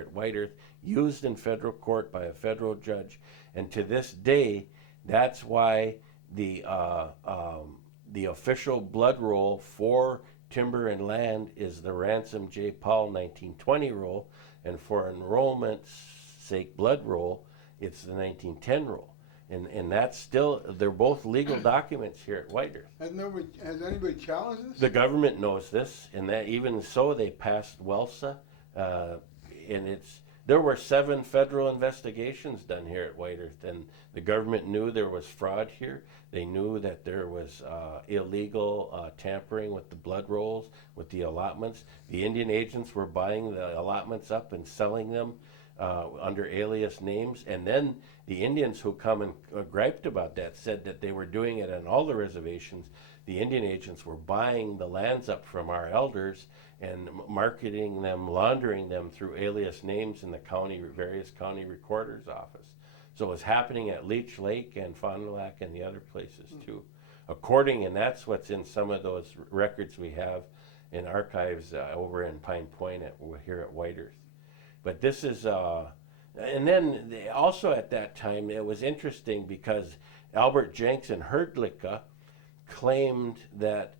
at White Earth, used in federal court by a federal judge. And to this day, that's why the official blood roll for timber and land is the Ransom J. Powell 1920 roll, and for enrollment's sake blood roll, it's the 1910 roll. And that's still, they're both legal documents here at White Earth. Has anybody challenged this? The government knows this, and that even so, they passed WELSA, and there were 7 federal investigations done here at White Earth, and the government knew there was fraud here. They knew that there was illegal tampering with the blood rolls, with the allotments. The Indian agents were buying the allotments up and selling them under alias names, and then the Indians who come and griped about that said that they were doing it on all the reservations. The Indian agents were buying the lands up from our elders and marketing them, laundering them through alias names in the county, various county recorder's office. So it was happening at Leech Lake and Fond du Lac and the other places too. And that's what's in some of those records we have in archives over in Pine Point here at White Earth. But this is, and then also at that time, it was interesting because Albert Jenks and Herdlicka claimed that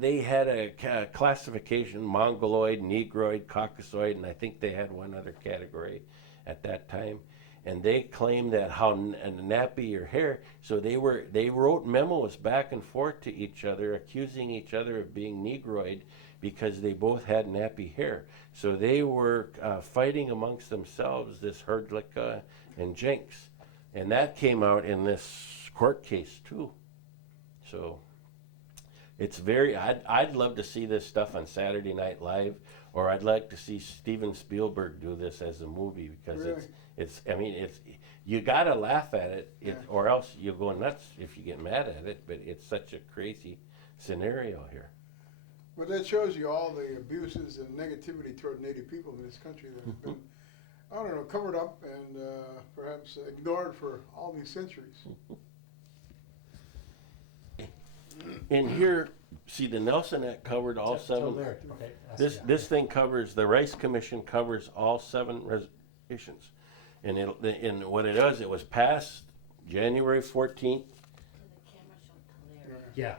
they had a classification, Mongoloid, Negroid, Caucasoid, and I think they had one other category at that time. And they claimed that how nappy your hair, so they wrote memos back and forth to each other, accusing each other of being Negroid because they both had nappy hair. So they were fighting amongst themselves, this Herdlicka and Jenks. And that came out in this court case too. So it's I'd love to see this stuff on Saturday Night Live, or I'd like to see Steven Spielberg do this as a movie, because really? You gotta laugh at it, or else you'll go nuts if you get mad at it, but it's such a crazy scenario here. Well, that shows you all the abuses and negativity toward Native people in this country that have been, I don't know, covered up and perhaps ignored for all these centuries. In here, see, the Nelson Act covered all 7. There. Okay. This thing covers, the Rice Commission covers all 7 reservations. And what it does, it was passed January 14th. Yeah.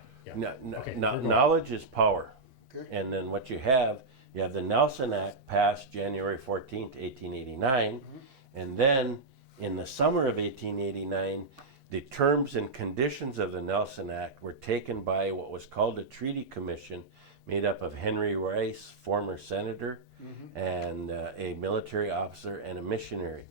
Okay, Knowledge is power. Okay. And then what you have the Nelson Act passed January 14th, 1889. And then in the summer of 1889, the terms and conditions of the Nelson Act were taken by what was called a Treaty Commission, made up of Henry Rice, former senator, and a military officer and a missionary.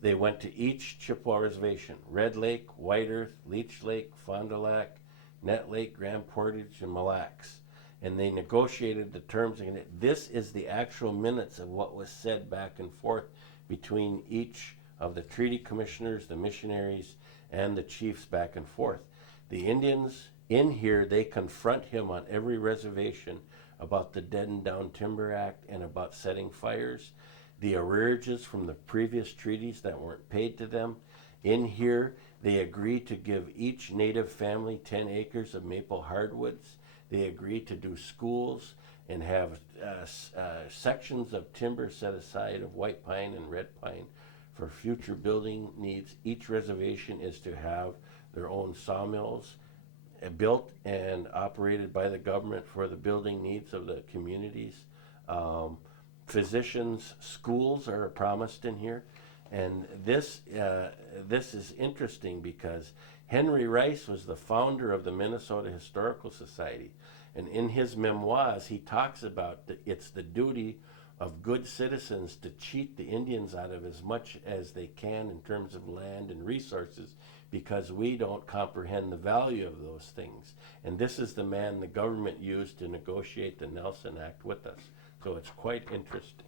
They went to each Chippewa reservation: Red Lake, White Earth, Leech Lake, Fond du Lac, Net Lake, Grand Portage, and Mille Lacs. And they negotiated the terms. And this is the actual minutes of what was said back and forth between each of the treaty commissioners, the missionaries, and the chiefs back and forth. The Indians in here, they confront him on every reservation about the Dead and Down Timber Act and about setting fires, the arrearages from the previous treaties that weren't paid to them. In here, they agree to give each native family 10 acres of maple hardwoods. They agree to do schools and have sections of timber set aside of white pine and red pine for future building needs. Each reservation is to have their own sawmills built and operated by the government for the building needs of the communities. Physicians' schools are promised in here. And this is interesting because Henry Rice was the founder of the Minnesota Historical Society. And in his memoirs, he talks about that it's the duty of good citizens to cheat the Indians out of as much as they can in terms of land and resources, because we don't comprehend the value of those things. And this is the man the government used to negotiate the Nelson Act with us. So it's quite interesting.